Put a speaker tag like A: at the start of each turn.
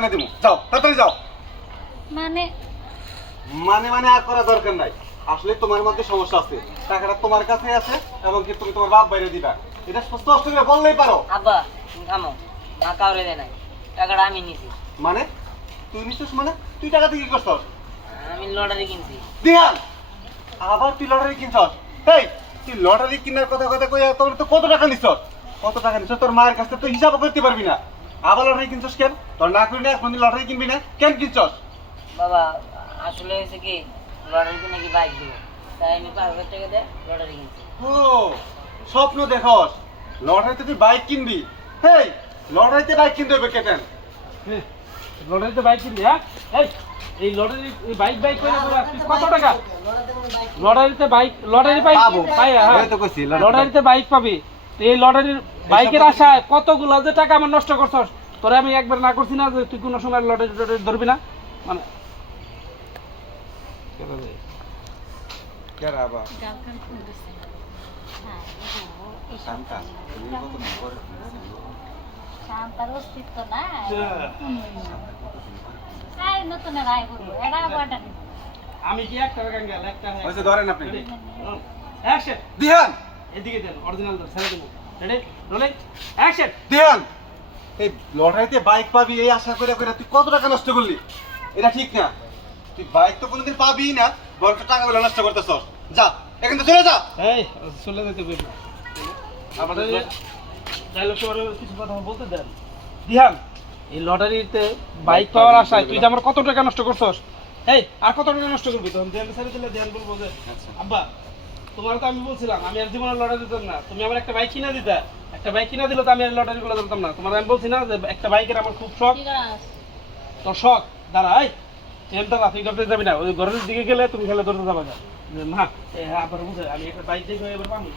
A: এনে যাও তাড়াতাড়ি যাও।
B: মানে?
A: মানে মানে আর করা দরকার নাই। আসলে তোমার মধ্যে সমস্যা আছে। টাকাটা তোমার কাছে আছে এবং কি তুমি তোমার বাপ বাইরে দিবা। এটা স্পষ্ট করে বললেই পারো।
C: আব্বা থামো। মা কাউরে দেয় নাই। টাকাটা আমি নিছি।
A: মানে? তুই নিছিস মানে? তুই টাকা দিয়ে কি করছস?
C: আমি লটারি কিনছি।
A: দিহান! আবার তুই লটারি কিনছস? এই তুই লটারি কিনার কথা কথা কই তোর তো কত টাকা নিছস? কত টাকা নিছস? তোর মায়ের কাছে তো হিসাব করতে পারবি না। আবার লটারি কিনছস কেন? তোর না করি না এখন লটারি কিনবি না। কেন কিনছস?
C: বাবা আসলে হয়েছে কি লটারি কিনে কি বাইক দিব? তাই আমি পাঁচ হাজার টাকা দিয়ে লটারি কিনছি।
A: ও স্বপ্ন দেখস। লটারিতে তুই বাইক কিনবি? হেই লটারিতে বাইক কিনতে হবে কেটেন
D: লটারিতে বাইক কিনলি হ্যাঁ? এই এই লটারি এই বাইক বাইক করে আসছিস কত টাকা? লটারিতে বাইক। লটারি বাইক
A: পাবো।
D: পাই হ্যাঁ।
A: এই তো কইছি,
D: লটারিতে বাইক পাবি। এই লটারির বাইকের আশায় কতগুলো যে টাকা আমার নষ্ট করছস? তোরে আমি একবার না করছি না যে তুই কোনো সময় লটারি টটারি ধরবি না? মানে
B: হ্যাঁ অস্তিত্ব নতুন রায় করব। এটা
D: আমি কি একটা টাকা একটা
A: ধরেন আপনি। দিহান!
D: এদিকে দেন অরিজিনাল ধর ছেড়ে দেবো। রেডি রোলিং অ্যাকশন
A: দিহান এই লটারিতে বাইক পাবি এই আশা করে করে তুই কত টাকা নষ্ট করলি? এটা ঠিক না। তুই বাইক তো কোনোদিন পাবি না বরং টাকাগুলো নষ্ট করতেছস। যা এখান থেকে চলে যা।
D: এই চলে যেতে বলি আমাদের ডায়লগ কিছু কথা বলতে দেন। দিহান! এই লটারিতে বাইক পাওয়ার আশায় তুই যে আমার কত টাকা নষ্ট করছস? এই আর কত টাকা নষ্ট করবি? তখন ছেড়ে দিলে ধ্যান বলব যে আব্বা তোমার তো আমি বলছিলাম আমি আর জীবনে লটারি দিতাম না। তুমি আমার একটা বাইক কিনা দিতা। একটা বাইক কিনা দিলে তো আমি আর লটারি গুলো দিতাম না। তোমার আমি বলছি না যে একটা বাইকের আমার খুব শখ।
B: তো
D: তোর শখ? দাঁড়াই ট্রেনটা রাতে করতে যাবি না। ওই ঘরের দিকে গেলে তুমি খেলে ধরতে যাবে না আবার বুঝে আমি একটা বাইক দেখে এবার পাবো